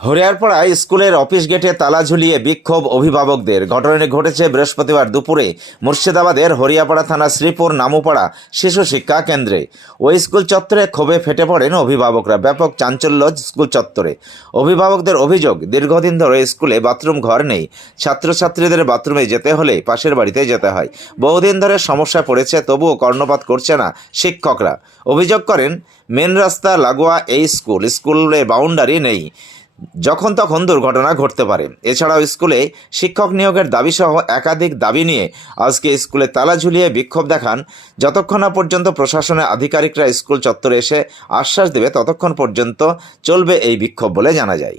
হরিয়ারপাড়া স্কুলের অফিস গেটে তালা ঝুলিয়ে বিক্ষোভ অভিভাবকদের। ঘটনাটি ঘটেছে বৃহস্পতিবার দুপুরে মুর্শিদাবাদের হরিয়াপাড়া থানা শ্রীপুর নামুপাড়া শিশু শিক্ষা কেন্দ্রে। ওই স্কুল চত্বরে ক্ষোভে ফেটে পড়েন অভিভাবকরা। ব্যাপক চাঞ্চল্য স্কুল চত্বরে। অভিভাবকদের অভিযোগ, দীর্ঘদিন ধরে স্কুলে বাথরুম ঘর নেই। ছাত্রছাত্রীদের বাথরুমে যেতে হলে পাশের বাড়িতে যেতে হয়। বহুদিন ধরে সমস্যা পড়েছে, তবুও কর্ণপাত করছে না শিক্ষকরা। অভিযোগ করেন, মেন রাস্তা লাগোয়া এই স্কুল, স্কুলে বাউন্ডারি নেই। যখন তখন দুর্ঘটনা ঘটতে পারে। এছাড়াও স্কুলে শিক্ষক নিয়োগের দাবিসহ একাধিক দাবি নিয়ে আজকে স্কুলে তালা ঝুলিয়ে বিক্ষোভ দেখান। যতক্ষণ না পর্যন্ত প্রশাসনের আধিকারিকরা স্কুল চত্বরে এসে আশ্বাস দেবে, ততক্ষণ পর্যন্ত চলবে এই বিক্ষোভ বলে জানা যায়।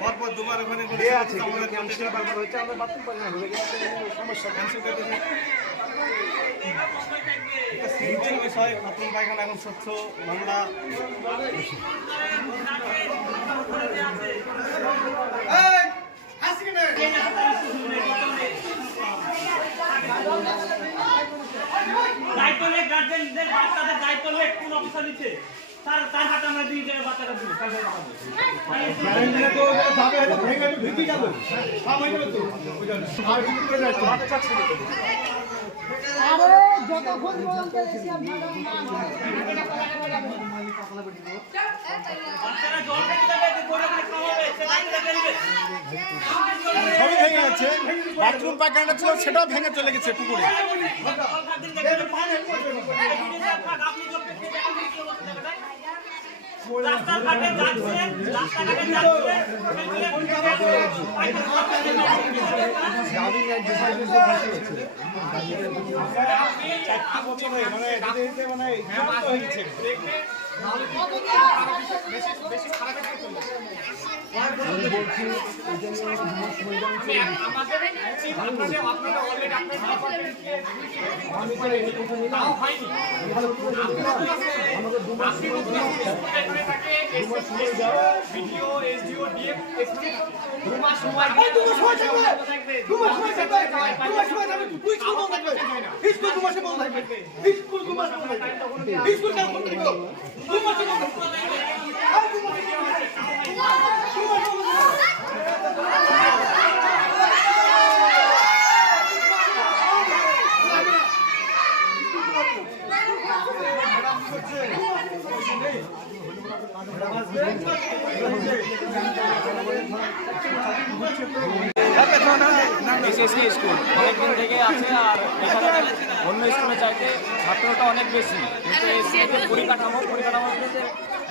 পরপর দুবার ওখানে করে আছে আমাদের ক্যান্সেল ব্যাপার হচ্ছে আমরা বাথরুম পাই না হয়ে গেছে সমস্যা ক্যান্সেল করে দিয়েছে সিম্পল বিষয় বাথরুম পায়খানা এখন স্বচ্ছ নোংরা দায়িত্ব নেই গার্জেনদের বাচ্চাদের দায়িত্ব নেই কোন অফিসার নিচ্ছে? তার তার হাতে আমরা দিয়ে দেবে বাচ্চাটা দিব পয়সা টাকা দিয়ে আরে যতক্ষণ পর্যন্ত এসি আর বাচ্চারা জল খেতে যাবে করে খাওয়াবে দায়িত্ব ফেলবে ভেঙে গেছে বাথরুম পায়খানাটা ছিল সেটাও ভেঙে চলে গেছে পুকুরে। রাস্তাঘাটে যাচ্ছে রাস্তাঘাটে যাচ্ছে হ্যাঁ, বেশি জল খাদ্য দেখবে পানি আপনি জল খেতে আপনি কি অবস্থা দেবে তাই? রাস্তার ঘাটে যাচ্ছে রাস্তাঘাটে যাচ্ছে চারটি বছর হয়ে মানে দিতে দিতে মানে বিরক্ত হয়ে গেছে ¡Gracias! SSC school. অনেকদিন থেকে আছে আর এখানে অন্য স্কুলে চাইতে ছাত্রটা অনেক বেশি। কিন্তু এসি যে পরিকাঠামো, পরিকাঠামোর যে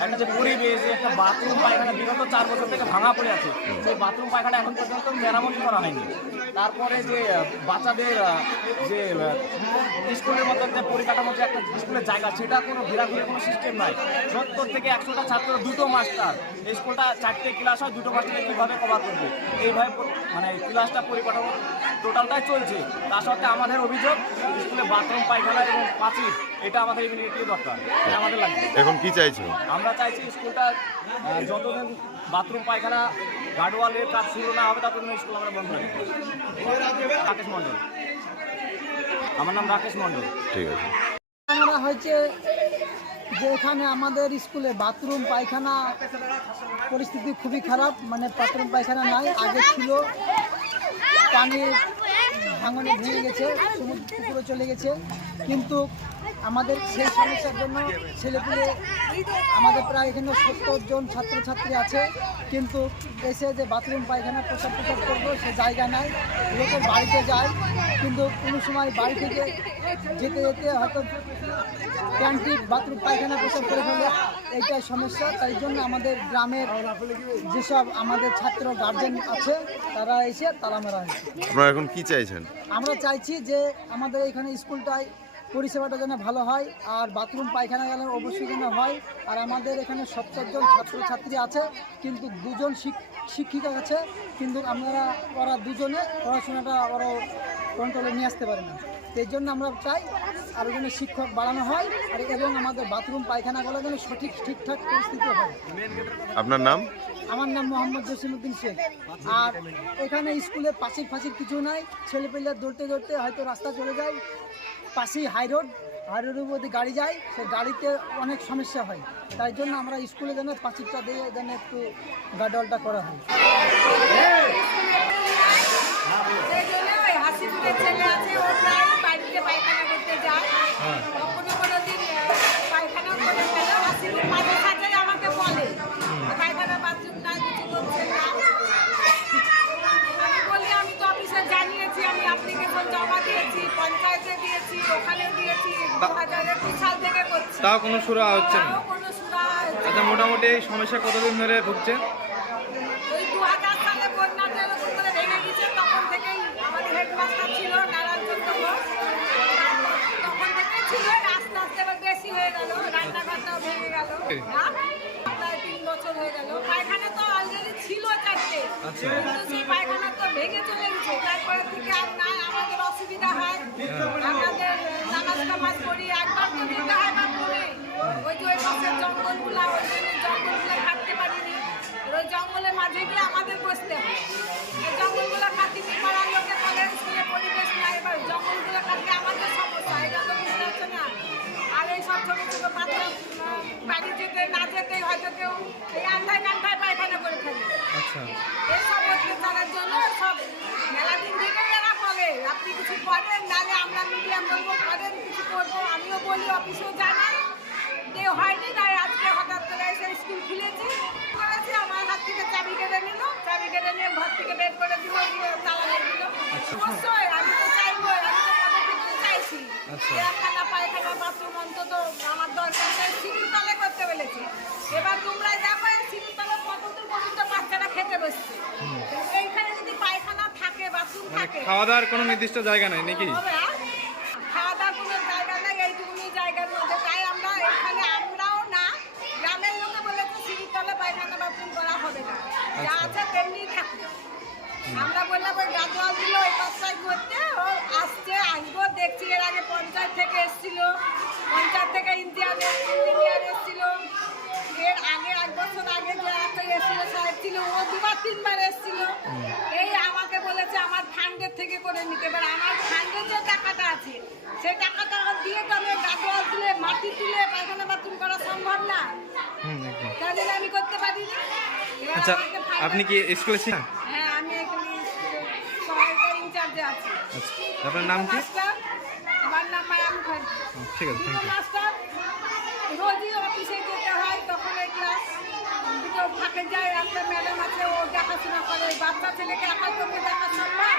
একটা যে পরিবেশ যে একটা বাথরুম, পায়খানা বিগত চার বছর থেকে ভাঙা পড়ে আছে। সেই বাথরুম, পায়খানা এখন পর্যন্ত মেরামতি করা হয়নি। তারপরে যে বাচ্চাদের যে স্কুলের মতো যে পরিকাঠামো, যে একটা স্কুলের জায়গা, সেটা কোনো ঘোরাঘুরি কোনো সিস্টেম নাই। সত্তর থেকে একশোটা ছাত্র দুটো মাস্টার। স্কুলটা চারটে ক্লাস হয়, দুটো মাস্টারে কীভাবে কভার করবে? এইভাবে মানে ক্লাসটা পরিকাঠামো টোটালটাই চলছে। তা সত্ত্বেও আমাদের অভিযোগ স্কুলে বাথরুম পায়খানা এবং পাঁচিল এটা আমাদের ইমিডিয়েটলি দরকার। এটা আমাদের লাগবে। এখন কি চাইছো? আমরা চাইছি স্কুলটা যতদিন বাথরুম পায়খানা গার্ডওয়ালের কাজ শুরু না হবে ততদিন স্কুল আমরা বন্ধ রাখব। রাকেশ মণ্ডল। আমার নাম রাকেশ মণ্ডল। ঠিক আছে। আমরা হয়েছে যে এখানে আমাদের স্কুলে বাথরুম পায়খানা পরিস্থিতি খুবই খারাপ মানে বাথরুম পায়খানা নাই আগে ছিল। পানি ভাঙনে ভেঙে গেছে, সমুদ্র পুকুরে চলে গেছে। কিন্তু আমাদের সেই সমস্যার জন্য ছেলেপুলে আমাদের প্রায় এখানে সত্তর জন ছাত্রছাত্রী আছে। কিন্তু এসে যে বাথরুম, পায়খানা প্রসাদ প্রসাদ করব সে জায়গা নাই। লোকের বাড়িতে যায়, কিন্তু কোনো সময় বাড়ি থেকে যেতে যেতে হয়তো ক্যান্টিন বাথরুম পায়খানা প্রসাদ করে ফেলে এইটাই সমস্যা তাই জন্য আমাদের গ্রামের যেসব আমাদের ছাত্র গার্জেন আছে তারা এসে তালা মারা হয়েছে। আপনারা এখন কি চাইছেন? আমরা চাইছি যে আমাদের এখানে স্কুলটায় পরিষেবাটা যেন ভালো হয় আর বাথরুম পায়খানা গেলে অবশ্যই যেন হয়। আর আমাদের এখানে সত্তর জন ছাত্রছাত্রী আছে কিন্তু দুজন শিক- শিক্ষিকা আছে কিন্তু আপনারা ওরা দুজনে পড়াশোনাটা ওরা কন্ট্রোলে নিয়ে আসতে পারে না। সেই জন্য আমরা চাই আরও যেন শিক্ষক বাড়ানো হয় আর এবং আমাদের বাথরুম পায়খানাগুলো যেন সঠিক ঠিকঠাক পরিস্থিতি হয়। আপনার নাম? আমার নাম মোহাম্মদ জসিমুদ্দিন শেখ। আর এখানে স্কুলে পাঁচির ফাঁচির কিছু নাই। ছেলেপেলে দৌড়তে দৌড়তে হয়তো রাস্তা চলে যায়। পাশেই হাই রোড হাই রোডের মধ্যে গাড়ি যায়। সে গাড়িতে অনেক সমস্যা হয়। তাই জন্য আমরা স্কুলে যেন পাঁচিরটা দিয়ে যেন একটু গাডলটা করা হয়। ছেলে আছে ও প্রায় বাড়িতে পায়খানা করতে যায়। কোনো কোনো দিন করে ফেলে মাঝে সাথে আমাকে বলে। পায়খানা বাথরুম না কিছু করছে না। আমি বলি আমি তো অফিসে জানিয়েছি আমি অ্যাপ্লিকেশন জমা দিয়েছি পঞ্চায়েতে দিয়েছি ওখানে দিয়েছি দু হাজার একুশ সাল থেকে করছি। তাও কোনো সুরা হচ্ছে না? তাও কোনো সুরা হচ্ছে না। আচ্ছা মোটামুটি এই সমস্যা কতদিন ধরে ভুগছে ওই দু হাজার সালে বন্যাতে এরকম করে ভেঙে গেছে তখন থেকেই আমাদের হেডমাস্টার ছিল নারায়ণচন্দ্র ঘোষ তখন থেকেই ছিল আস্তে আস্তে এবার বেশি হয়ে গেল রান্নাঘরটাও ভেঙে গেল? প্রায় তিন বছর হয়ে গেল। পায়খানা তো অলরেডি ছিল চারটে। কিন্তু সেই পায়খানা তো ভেঙে চলে গেছে। তারপরে থেকে আর নাই আমাদের অসুবিধা হয়। আমাদের নামাজ টামাজ করি একবার তো যেতে হয় বাথরুমে ওই যে ওই পাশের জঙ্গলগুলা ওই জন্য জঙ্গলগুলা কাটতে পারিনি। ওই জঙ্গলের মাঝে গিয়ে আমাদের বসতে হয়। এই জঙ্গলগুলো কাটিনি পাড়ার কলেজ পরিবেশ নাই এবার জঙ্গলগুলো কাটলে আমাদের সমস্যা। এটা তো বুঝতে পারছ না আর এই সব ছোটো ছোটো বাচ্চা আহ, বাড়ি যেতে না যেতে হয়তো কেউ এই আন্ধায় কান্ধায় পায়খানা করে ফেলে। আচ্ছা। এইসব অত্যাচারের জন্য সব মেলা দিন থেকে এরা বলে আপনি কিছু করেন নাহলে আমরা মিডিয়াম বলব করেন কিছু করব। আমিও বলি অফিসেও জানাই। কেউ হয়নি তাই আজকে হঠাৎ করে এসে স্কুল খুলেছি। করেছি আমার হাত থেকে চাবি কেটে নিল। চাবি কেটে নিয়ে ঘর থেকে বের করে দিল দিয়ে তালা লেগে দিল। অবশ্যই আমি তো চাইব আমি তো পদক্ষেপ চাইছি একখানা পায়খানা বাথরুম অন্তত আমার দরকার সিঁড়িতলে করতে বলেছি। এবার তোমরা দেখো সিঁড়িতলে কতদূর পর্যন্ত বাচ্চারা খেতে বসছে। এইখানে যদি পায়খানা থাকে বাথরুম থাকে খাওয়া দাওয়ার কোনো নির্দিষ্ট জায়গা নেই নাকি? খাওয়া দাওয়ার কোনো জায়গা নেই এইটুকুনি জায়গার মধ্যে। তাই আমরা এখানে আমরাও না গ্রামের লোকে বলেছে সিঁড়িতলে পায়খানা বাথরুম করা হবে না। যা আছে তেমনি থাকবে আমরা বললাম ওই গাজোয়াল দিল ওই পাশটায় করতে ও আসছে আসব দেখছি এর আগে পঞ্চায়েত থেকে এসেছিল। পঞ্চায়েত থেকে ইঞ্জিনিয়ার ইঞ্জিনিয়ার এসেছিল। এর আগে এক বছর আগে যে একটা এসেছিল সাহেব ছিল ও দুবার তিনবার এসেছিল। এই আমাকে বলেছে আমার ফান্ডের থেকে করে নিতে এবার আমার ফান্ডের যে টাকাটা আছে সেই টাকাটা দিয়ে তো আমি গাজোয়াল তুলে মাটি তুলে পায়খানা বাথরুম করা সম্ভব না। তাই জন্য আমি করতে পারিনি। আচ্ছা আপনি কি স্কুলে ছিলেন? হ্যাঁ আছি। আচ্ছা আপনার নাম কি? মাস্টার আমার নাম মায়া মুখার্জি ঠিক আছে থ্যাংক ইউ রোজই অফিসে যেতে হয় তখন এই ক্লাস দুটো ফাঁকে যায় একটা ম্যাডাম আছে ও দেখাশোনা করে বাচ্চা ছেলেকে একাই তোকে দেখা সম্ভব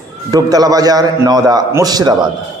Dubtola বাজার নওদা মুর্শিদাবাদ।